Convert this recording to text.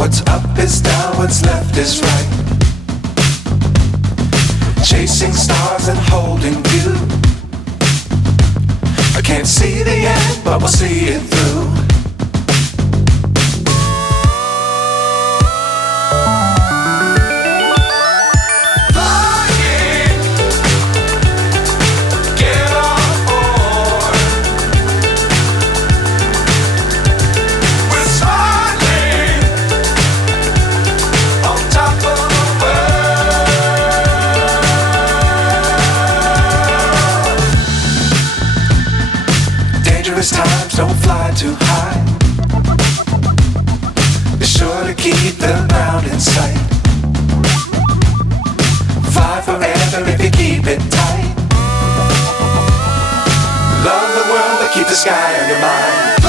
What's up is down, what's left is right. Chasing stars and holding you. I can't see the end, but we'll see it through. Dangerous times, don't fly too high. Be sure to keep the ground in sight. Fly forever if you keep it tight. Love the world, but keep the sky on your mind.